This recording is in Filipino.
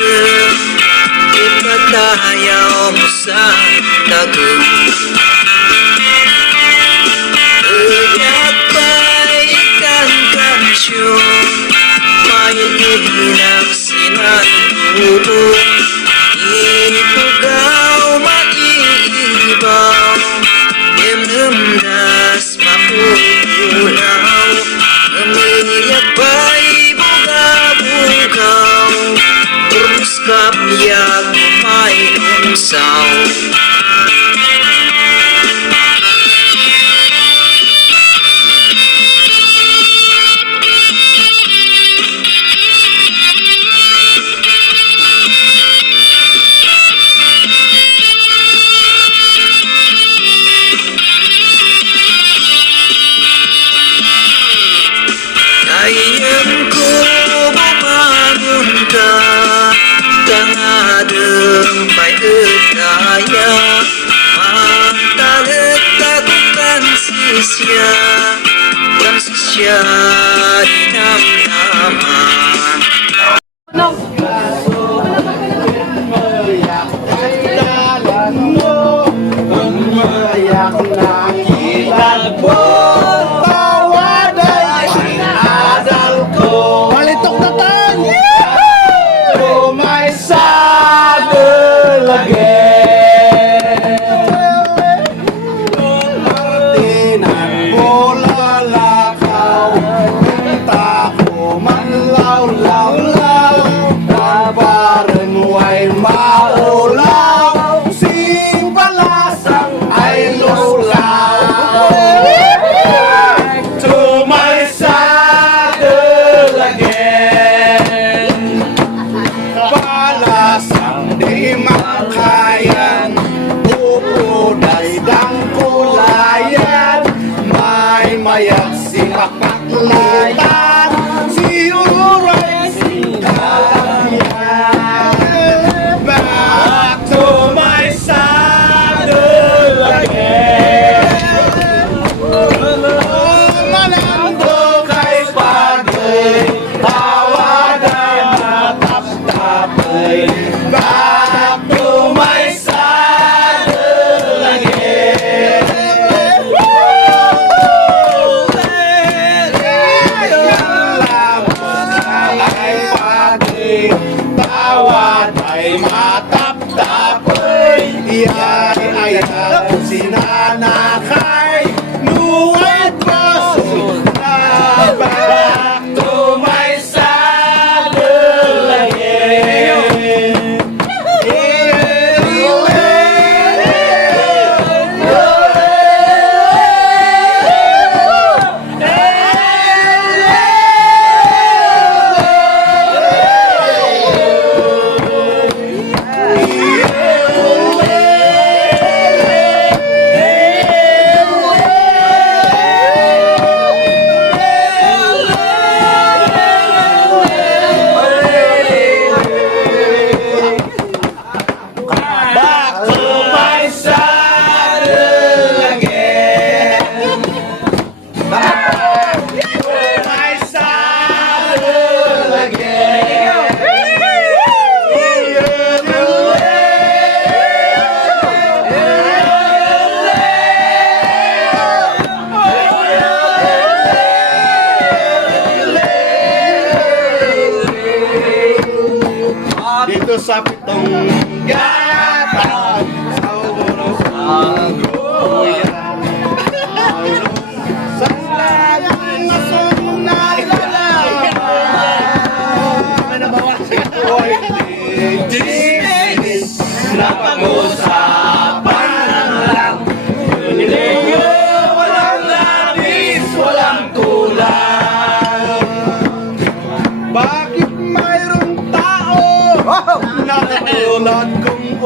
dagem, ipadayaw mo sa dagem. Uyak pa'y ikan kansyon, may ihinak sinanubong. Ipugaw maiibaw, imnumdas maupulaw. Umiyak pa'y buga-bugaw, urus kapyag may lumsaw. Ayam ko bumangon ka, tangadeng may daya. Mantalit takutan sisya, dan sisya dinam-naman. Jalan mo, umayak na kilad mo. Mayak sipag-paglitan, Suyusoy singalayan. Back to my saddle again. Manando kay pagay, tawaday matap-tapay. Back to my saddle again. Tawad ay matap-tapay, iyay at sinanakay, luwad pasok na. Back to my saddle again. Dito sa pitong gatan, sa ulo sa guyan, sa lagang nasong nalalaman. Ito'y dinis na pag-usapan lang. Nilingo, walang labis, walang kulang. Bakit mayroong tao na katulad kong